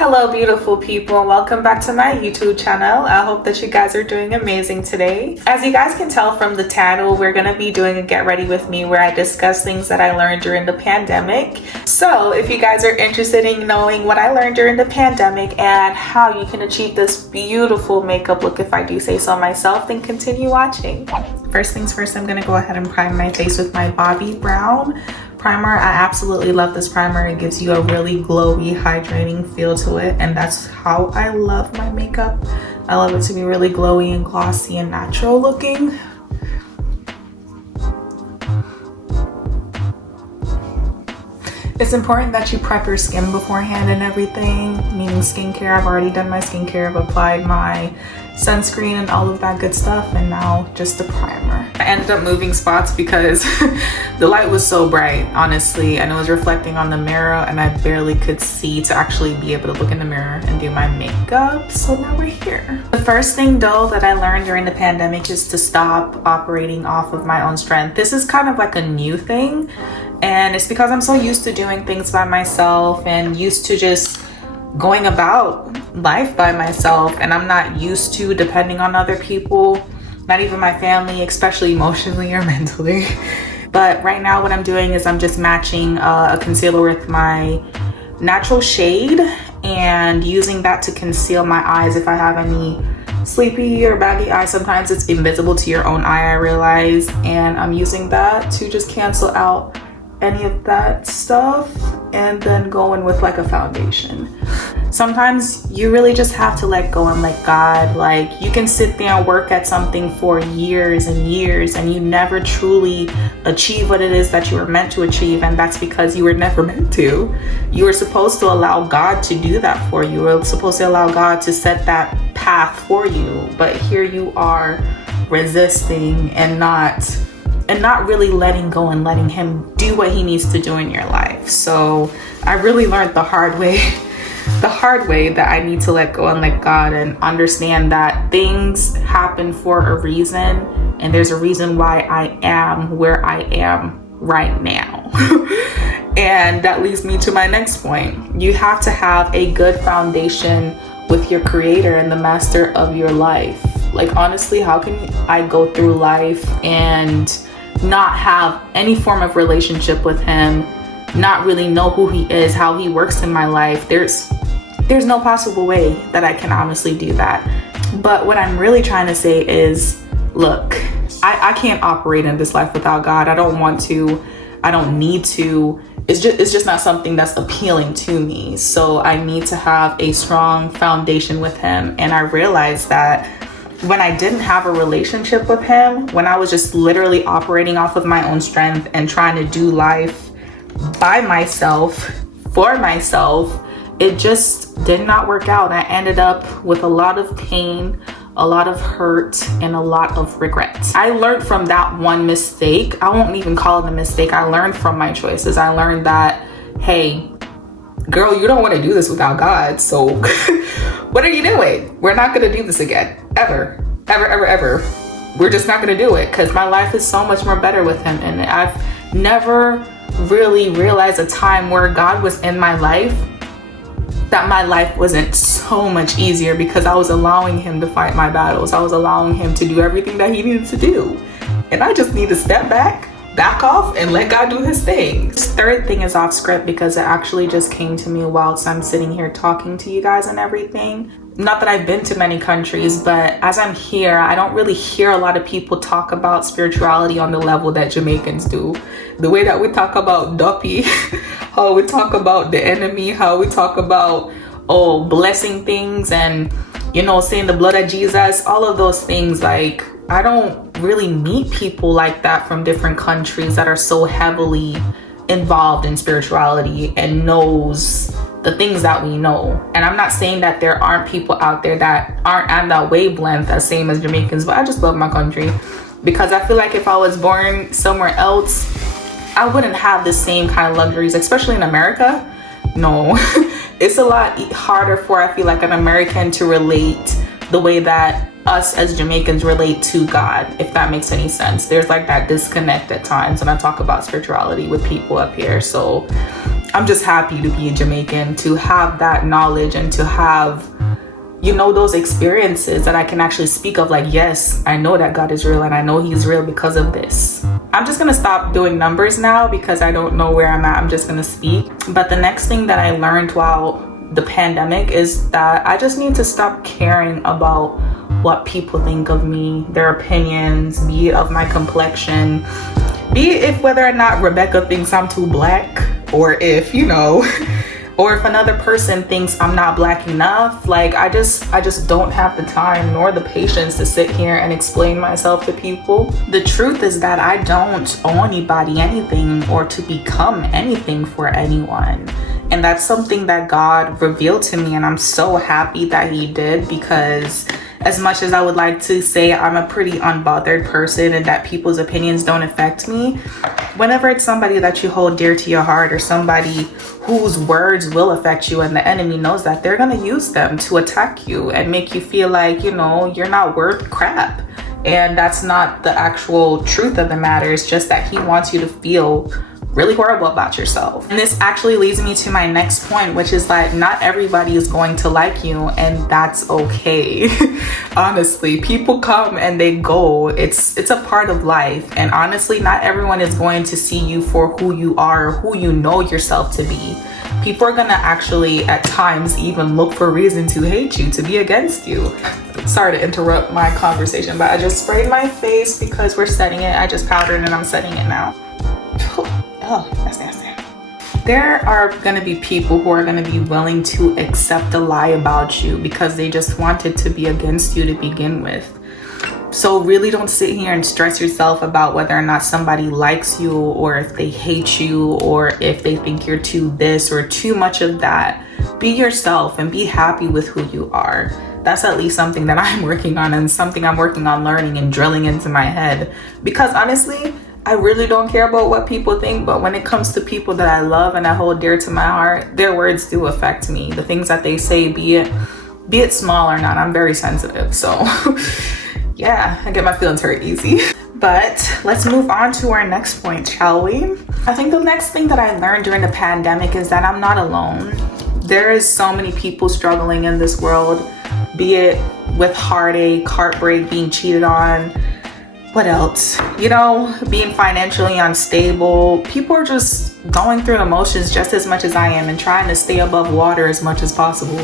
Hello beautiful people, and welcome back to my YouTube channel. I hope that you guys are doing amazing today. As you guys can tell from the title, we're going to be doing a get ready with me where I discuss things that I learned during the pandemic. So if you guys are interested in knowing what I learned during the pandemic and how you can achieve this beautiful makeup look, if I do say so myself, then continue watching. First things first, I'm going to go ahead and prime my face with my Bobbi Brown primer. I absolutely love this primer. It gives you a really glowy, hydrating feel to it, and that's how I love my makeup. I love it to be really glowy and glossy and natural looking. It's important that you prep your skin beforehand and everything, meaning skincare. I've already done my skincare. I've applied my sunscreen and all of that good stuff, and now just the primer. I ended up moving spots because the light was so bright, honestly, and it was reflecting on the mirror, and I barely could see to actually be able to look in the mirror and do my makeup. So now we're here. The first thing though that I learned during the pandemic is to stop operating off of my own strength. This is kind of like a new thing, and it's because I'm so used to doing things by myself and used to just going about life by myself, and I'm not used to depending on other people, not even my family, especially emotionally or mentally. But right now what I'm doing is I'm just matching a concealer with my natural shade and using that to conceal my eyes if I have any sleepy or baggy eyes. Sometimes it's invisible to your own eye, I realize, and I'm using that to just cancel out any of that stuff, and then go in with like a foundation. Sometimes you really just have to let go and let God. Like, you can sit there and work at something for years and years and you never truly achieve what it is that you were meant to achieve, and that's because you were never meant to. You were supposed to allow God to do that for you. You were supposed to allow God to set that path for you, but here you are resisting and not really letting go and letting him do what he needs to do in your life. So I really learned the hard way that I need to let go and let God and understand that things happen for a reason, and there's a reason why I am where I am right now. And that leads me to my next point. You have to have a good foundation with your creator and the master of your life. Like, honestly, how can I go through life and not have any form of relationship with him, not really know who he is, how he works in my life? There's no possible way that I can honestly do that. But what I'm really trying to say is, look, I can't operate in this life without God. I don't want to, I don't need to. It's just not something that's appealing to me. So I need to have a strong foundation with him. And I realized that when I didn't have a relationship with him, when I was just literally operating off of my own strength and trying to do life by myself, for myself, it just did not work out. I ended up with a lot of pain, a lot of hurt, and a lot of regret. I learned from that one mistake. I won't even call it a mistake. I learned from my choices. I learned that, hey, girl, you don't want to do this without God. So what are you doing? We're not going to do this again. Ever. We're just not going to do it, because my life is so much more better with him. And I've never really realized a time where God was in my life that my life wasn't so much easier, because I was allowing him to fight my battles. I was allowing him to do everything that he needed to do. And I just need to step back off and let God do his thing. This third thing is off script because it actually just came to me whilst I'm sitting here talking to you guys and everything. Not that I've been to many countries, but as I'm here, I don't really hear a lot of people talk about spirituality on the level that Jamaicans do. The way that we talk about duppy, how we talk about the enemy, how we talk about, blessing things and, saying the blood of Jesus, all of those things. Like, I don't really meet people like that from different countries that are so heavily involved in spirituality and knows the things that we know. And I'm not saying that there aren't people out there that aren't at that wavelength as same as Jamaicans, but I just love my country, because I feel like if I was born somewhere else, I wouldn't have the same kind of luxuries, especially in America. No, it's a lot harder for, I feel like, an American to relate the way that us as Jamaicans relate to God, if that makes any sense. There's like that disconnect at times when I talk about spirituality with people up here. So I'm just happy to be a Jamaican, to have that knowledge and to have, you know, those experiences that I can actually speak of, like, yes, I know that God is real and I know he's real because of this. I'm just gonna stop doing numbers now because I don't know where I'm at. I'm just gonna speak. But the next thing that I learned while the pandemic is that I just need to stop caring about what people think of me, their opinions, be it of my complexion, be it if whether or not Rebecca thinks I'm too black, or if, you know, or if another person thinks I'm not black enough. Like, I just don't have the time nor the patience to sit here and explain myself to people. The truth is that I don't owe anybody anything or to become anything for anyone. And that's something that God revealed to me, and I'm so happy that he did, because as much as I would like to say I'm a pretty unbothered person and that people's opinions don't affect me, whenever it's somebody that you hold dear to your heart or somebody whose words will affect you and the enemy knows that, they're gonna use them to attack you and make you feel like, you know, you're not worth crap. And that's not the actual truth of the matter. It's just that he wants you to feel really horrible about yourself. And this actually leads me to my next point, which is that not everybody is going to like you, and that's okay. Honestly, people come and they go. It's a part of life, and honestly, not everyone is going to see you for who you are or who you know yourself to be. People are gonna actually at times even look for a reason to hate you, to be against you. Sorry to interrupt my conversation, but I just sprayed my face because we're setting it. I just powdered and I'm setting it now. Oh, that's nasty. There are gonna be people who are gonna be willing to accept a lie about you because they just wanted to be against you to begin with. So really don't sit here and stress yourself about whether or not somebody likes you, or if they hate you, or if they think you're too this or too much of that. Be yourself and be happy with who you are. That's at least something that I'm working on, and something I'm working on learning and drilling into my head. Because honestly, I really don't care about what people think, but when it comes to people that I love and I hold dear to my heart, their words do affect me. The things that they say, be it small or not, I'm very sensitive. So yeah, I get my feelings hurt easy. But let's move on to our next point, shall we? I think the next thing that I learned during the pandemic is that I'm not alone. There is so many people struggling in this world, be it with heartache, heartbreak, being cheated on, what else? You know, being financially unstable. People are just going through the motions just as much as I am and trying to stay above water as much as possible.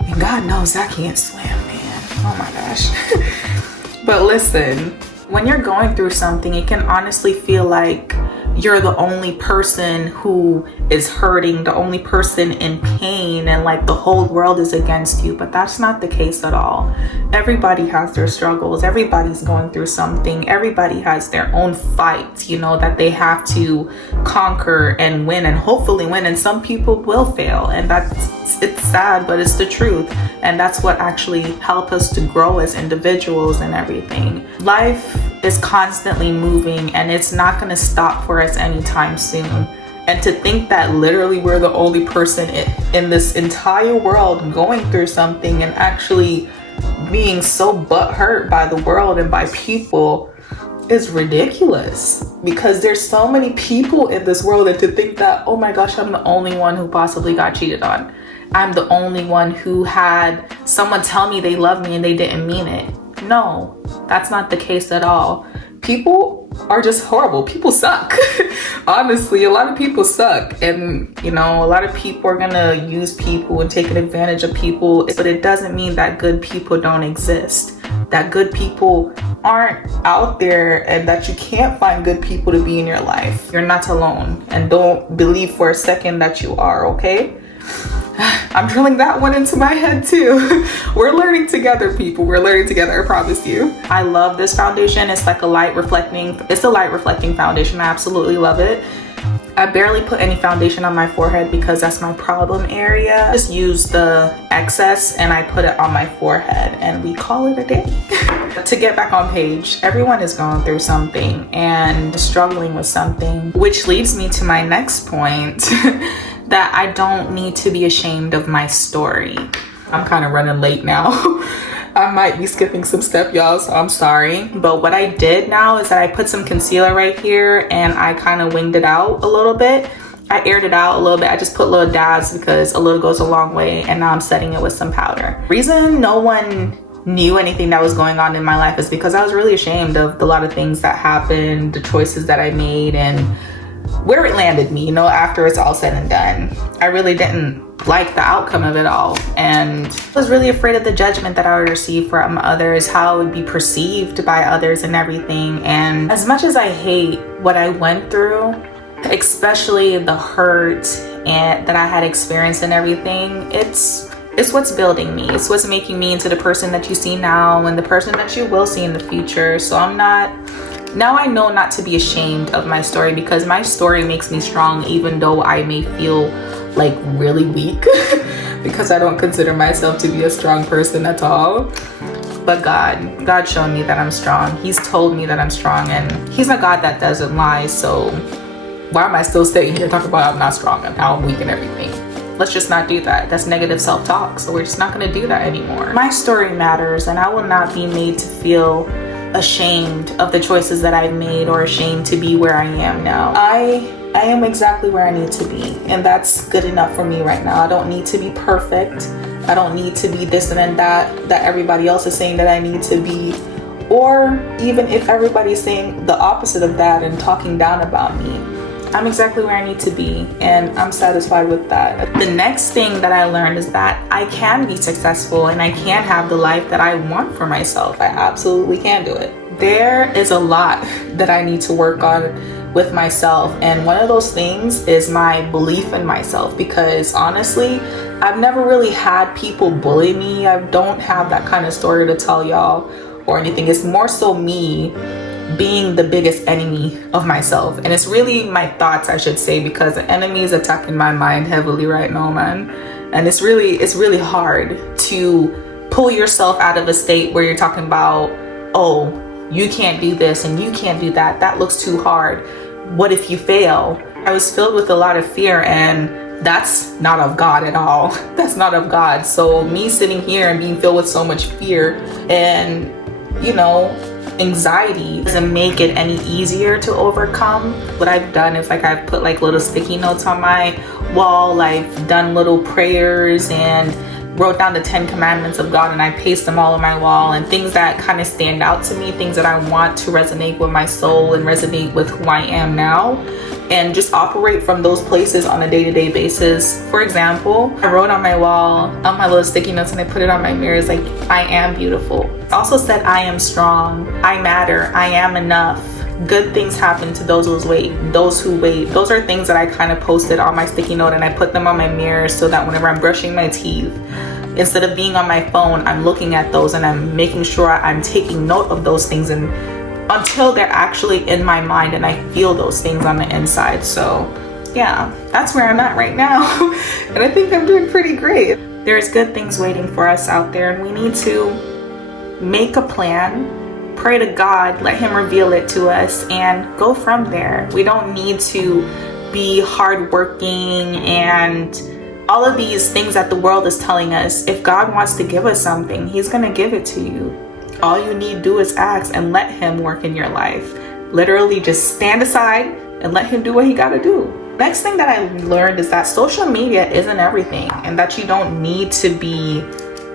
And God knows I can't swim, man. Oh my gosh. But listen, when you're going through something, it can honestly feel like you're the only person who is hurting, the only person in pain, and like the whole world is against you. But that's not the case at all. Everybody has their struggles. Everybody's going through something. Everybody has their own fight, you know, that they have to conquer and win, and hopefully win. And some people will fail, and it's sad, but it's the truth. And that's what actually helps us to grow as individuals and everything. Life is constantly moving, and it's not going to stop for us anytime soon. And to think that literally we're the only person in this entire world going through something and actually being so butthurt by the world and by people is ridiculous, because there's so many people in this world. And to think that, oh my gosh, I'm the only one who possibly got cheated on. I'm the only one who had someone tell me they love me and they didn't mean it. No, that's not the case at all. People are just horrible. People suck. Honestly, a lot of people suck. And, you know, a lot of people are gonna use people and take advantage of people. But it doesn't mean that good people don't exist. That good people aren't out there, and that you can't find good people to be in your life. You're not alone. And don't believe for a second that you are, okay? I'm drilling that one into my head too. We're learning together, people. We're learning together, I promise you. I love this foundation. It's like a light reflecting foundation. I absolutely love it. I barely put any foundation on my forehead because that's my problem area. I just use the excess and I put it on my forehead and we call it a day. To get back on page, everyone is going through something and struggling with something, which leads me to my next point. That I don't need to be ashamed of my story. I'm kind of running late now. I might be skipping some steps, y'all, so I'm sorry. But what I did now is that I put some concealer right here and I kind of winged it out a little bit. I aired it out a little bit. I just put little dabs because a little goes a long way, and now I'm setting it with some powder. Reason no one knew anything that was going on in my life is because I was really ashamed of a lot of things that happened, the choices that I made, and where it landed me, you know, after it's all said and done. I really didn't like the outcome of it all, and I was really afraid of the judgment that I would receive from others, how I would be perceived by others and everything. And as much as I hate what I went through, especially the hurt and that I had experienced and everything, it's what's building me. It's what's making me into the person that you see now and the person that you will see in the future. So now I know not to be ashamed of my story, because my story makes me strong, even though I may feel like really weak because I don't consider myself to be a strong person at all. But God showed me that I'm strong. He's told me that I'm strong, and he's a God that doesn't lie. So why am I still sitting here talking about I'm not strong and how I'm weak and everything? Let's just not do that. That's negative self-talk. So we're just not gonna do that anymore. My story matters, and I will not be made to feel ashamed of the choices that I've made or ashamed to be where I am now. I am exactly where I need to be, and that's good enough for me right now. I don't need to be perfect. I don't need to be this and that everybody else is saying that I need to be, or even if everybody's saying the opposite of that and talking down about me. I'm exactly where I need to be, and I'm satisfied with that. The next thing that I learned is that I can be successful and I can have the life that I want for myself. I absolutely can do it. There is a lot that I need to work on with myself, and one of those things is my belief in myself, because honestly, I've never really had people bully me. I don't have that kind of story to tell y'all or anything. It's more so me being the biggest enemy of myself, and it's really my thoughts, I should say, because the enemy is attacking my mind heavily right now, man. And it's really hard to pull yourself out of a state where you're talking about, oh, you can't do this and you can't do that, that looks too hard, what if you fail? I was filled with a lot of fear, and that's not of God at all. That's not of God. So me sitting here and being filled with so much fear and, you know, anxiety doesn't make it any easier to overcome. What I've done is, like, I've put like little sticky notes on my wall. I've done little prayers and wrote down the 10 commandments of God, and I paste them all on my wall, and things that kind of stand out to me, things that I want to resonate with my soul and resonate with who I am now, and just operate from those places on a day-to-day basis. For example, I wrote on my wall, on my little sticky notes, and I put it on my mirrors, like, I am beautiful. I also said I am strong, I matter, I am enough. Good things happen to those who wait. Those are things that I kind of posted on my sticky note, and I put them on my mirror so that whenever I'm brushing my teeth, instead of being on my phone, I'm looking at those and I'm making sure I'm taking note of those things, and until they're actually in my mind and I feel those things on the inside. So yeah, that's where I'm at right now. And I think I'm doing pretty great. There's good things waiting for us out there, and we need to make a plan, pray to God, let him reveal it to us, and go from there. We don't need to be hardworking and all of these things that the world is telling us. If God wants to give us something, he's gonna give it to you. All you need to do is ask and let him work in your life. Literally just stand aside and let him do what he gotta do. Next thing that I learned is that social media isn't everything, and that you don't need to be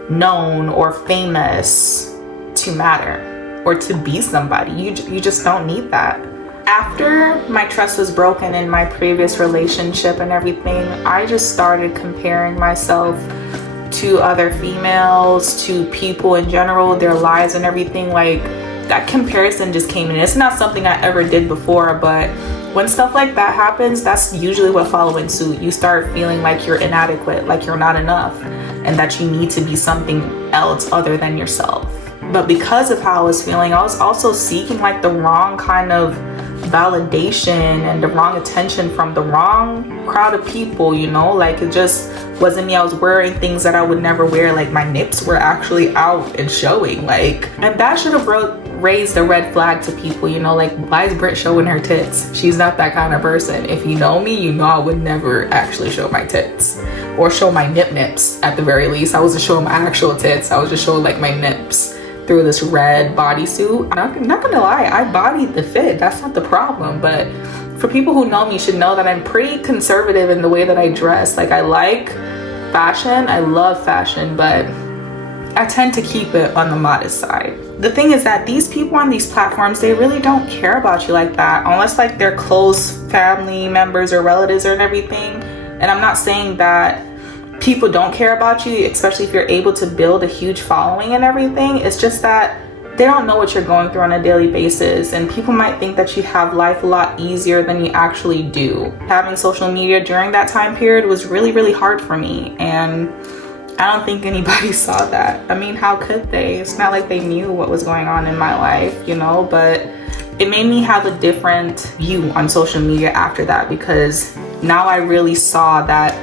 known or famous to matter or to be somebody. You just don't need that. After my trust was broken in my previous relationship and everything, I just started comparing myself to other females, to people in general, their lives and everything. Like, that comparison just came in. It's not something I ever did before, but when stuff like that happens, that's usually what follows suit. You start feeling like you're inadequate, like you're not enough, and that you need to be something else other than yourself. But because of how I was feeling, I was also seeking like the wrong kind of validation and the wrong attention from the wrong crowd of people, you know? Like, it just wasn't me. I was wearing things that I would never wear. Like, my nips were actually out and showing, like, and that should have raised a red flag to people, you know? Like, why is Britt showing her tits? She's not that kind of person. If you know me, you know I would never actually show my tits or show my nips at the very least. I wasn't showing my actual tits. I was just showing like my nips through this red bodysuit. I'm not gonna lie, I bodied the fit. That's not the problem. But For people who know me should know that I'm pretty conservative in the way that I dress. Like, I like fashion, I love fashion, but I tend to keep it on the modest side. The thing is that these people on these platforms, they really don't care about you like that, unless like they're close family members or relatives and everything. And I'm not saying that people don't care about you, especially if you're able to build a huge following and everything. It's just that they don't know what you're going through on a daily basis, and people might think that you have life a lot easier than you actually do. Having social media during that time period was really, really hard for me, and I don't think anybody saw that. I mean, how could they? It's not like they knew what was going on in my life, you know, but it made me have a different view on social media after that, because now I really saw that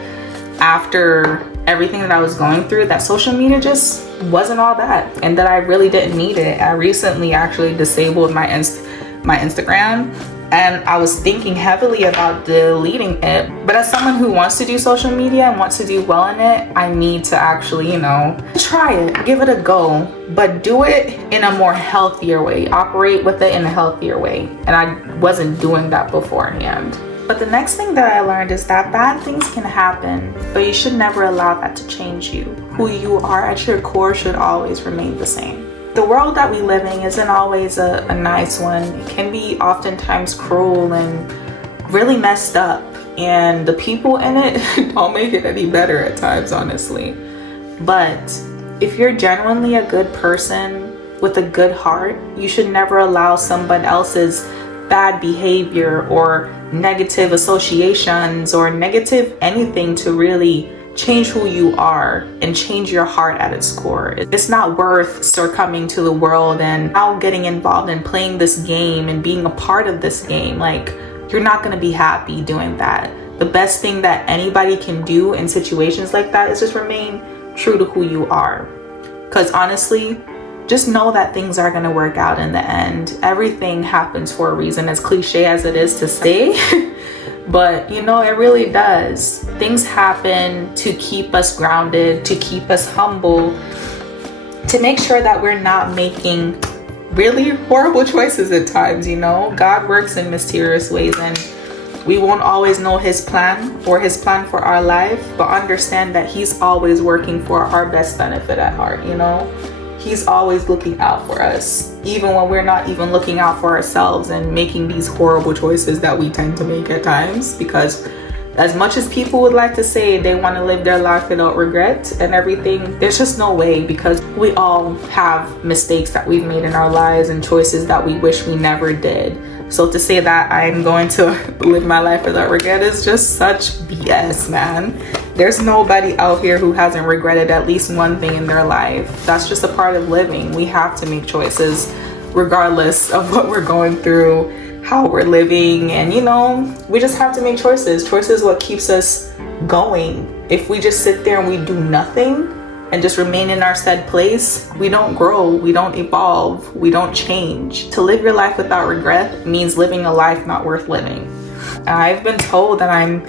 after everything that I was going through, that social media just wasn't all that, and that I really didn't need it. I recently actually disabled my Instagram, and I was thinking heavily about deleting it. But as someone who wants to do social media and wants to do well in it, I need to actually, you know, try it, give it a go, but do it in a more healthier way, operate with it in a healthier way. And I wasn't doing that beforehand. But the next thing that I learned is that bad things can happen, but you should never allow that to change you. Who you are at your core should always remain the same. The world that we live in isn't always a nice one. It can be oftentimes cruel and really messed up, and the people in it don't make it any better at times, honestly. But if you're genuinely a good person with a good heart, you should never allow someone else's bad behavior or negative associations or negative anything to really change who you are and change your heart at its core. It's not worth succumbing to the world and now getting involved in playing this game and being a part of this game. Like, you're not going to be happy doing that. The best thing that anybody can do in situations like that is just remain true to who you are. Because honestly, just know that things are going to work out in the end. Everything happens for a reason, as cliche as it is to say. But you know, it really does. Things happen to keep us grounded, to keep us humble, to make sure that we're not making really horrible choices at times, you know? God works in mysterious ways, and we won't always know his plan or his plan for our life, but understand that he's always working for our best benefit at heart, you know? He's always looking out for us, even when we're not even looking out for ourselves and making these horrible choices that we tend to make at times. Because as much as people would like to say they want to live their life without regret and everything, there's just no way, because we all have mistakes that we've made in our lives and choices that we wish we never did. So to say that I'm going to live my life without regret is just such BS, man. There's nobody out here who hasn't regretted at least one thing in their life. That's just a part of living. We have to make choices regardless of what we're going through, how we're living, and you know, we just have to make choices. Choices what keeps us going. If we just sit there and we do nothing and just remain in our said place, we don't grow, we don't evolve, we don't change. To live your life without regret means living a life not worth living. I've been told that I'm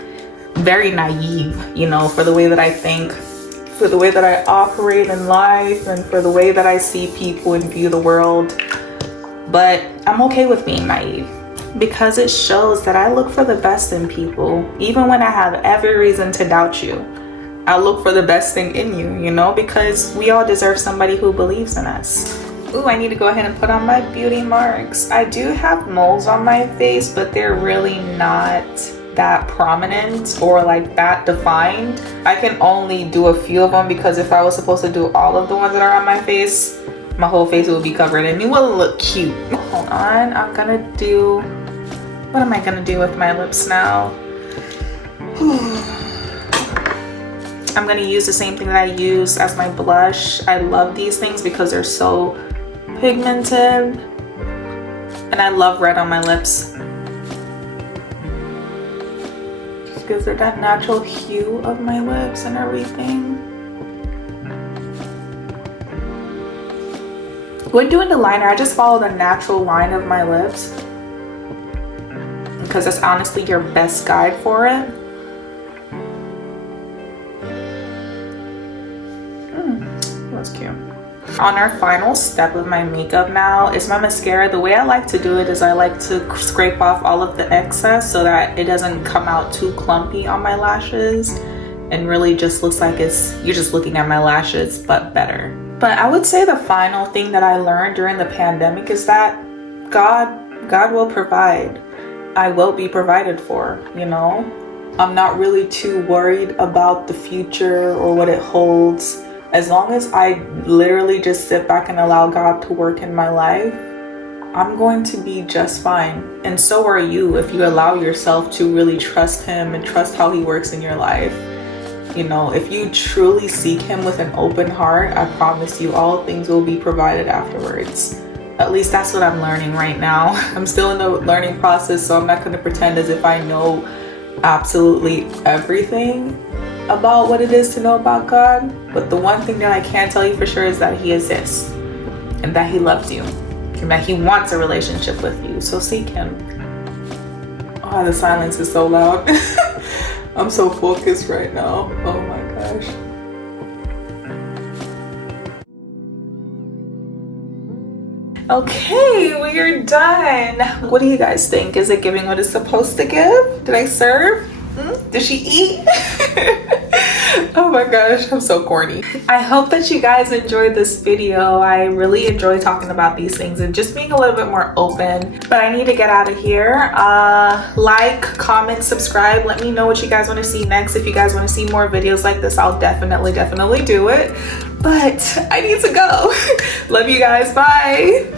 very naive, you know, for the way that I think, for the way that I operate in life, and for the way that I see people and view the world. But I'm okay with being naive, because it shows that I look for the best in people, even when I have every reason to doubt you. I look for the best thing in you, you know, because we all deserve somebody who believes in us. Ooh, I need to go ahead and put on my beauty marks. I do have moles on my face, but they're really not that prominent or like that defined. I can only do a few of them, because if I was supposed to do all of the ones that are on my face, my whole face would be covered and it wouldn't look cute. Hold on, I'm gonna do, what am I gonna do with my lips now? I'm gonna use the same thing that I use as my blush. I love these things because they're so pigmented, and I love red on my lips. Just gives it that natural hue of my lips and everything. When doing the liner, I just follow the natural line of my lips, because that's honestly your best guide for it. That's cute. On our final step of my makeup now is my mascara. The way I like to do it is I like to scrape off all of the excess so that it doesn't come out too clumpy on my lashes and really just looks like you're just looking at my lashes, but better. But I would say the final thing that I learned during the pandemic is that God will provide. I will be provided for, you know? I'm not really too worried about the future or what it holds. As long as I literally just sit back and allow God to work in my life, I'm going to be just fine. And so are you if you allow yourself to really trust him and trust how he works in your life. You know, if you truly seek him with an open heart, I promise you all things will be provided afterwards. At least that's what I'm learning right now. I'm still in the learning process, so I'm not going to pretend as if I know absolutely everything about what it is to know about God. But the one thing that I can tell you for sure is that he exists and that he loves you and that he wants a relationship with you. So seek him. Oh, the silence is so loud. I'm so focused right now. Oh my gosh. Okay, we are done. What do you guys think? Is it giving what it's supposed to give? Did I serve? Did she eat? Oh my gosh, I'm so corny. I hope that you guys enjoyed this video. I really enjoy talking about these things and just being a little bit more open. But I need to get out of here. Like, comment, subscribe. Let me know what you guys want to see next. If you guys want to see more videos like this, I'll definitely do it. But I need to go. Love you guys. Bye.